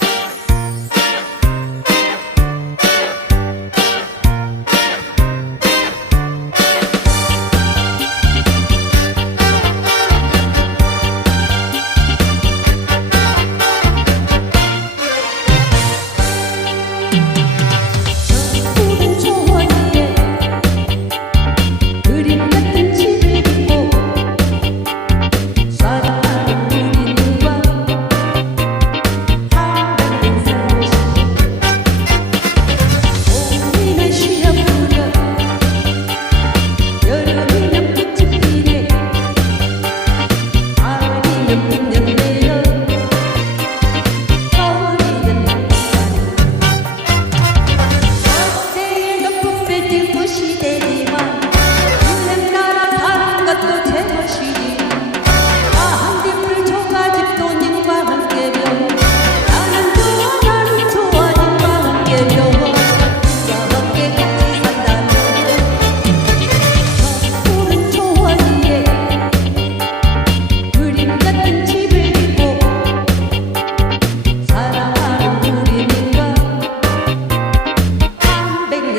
Bye.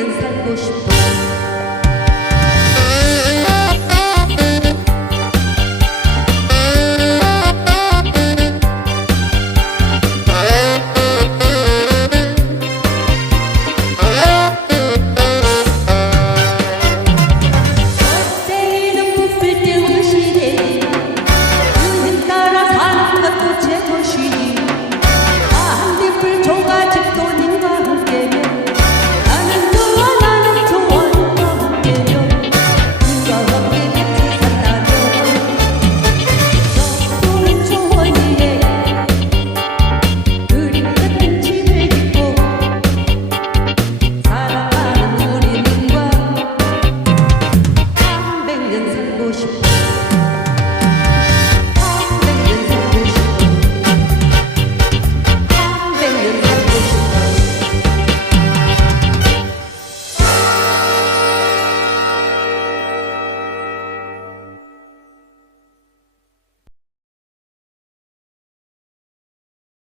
coisa gostosa.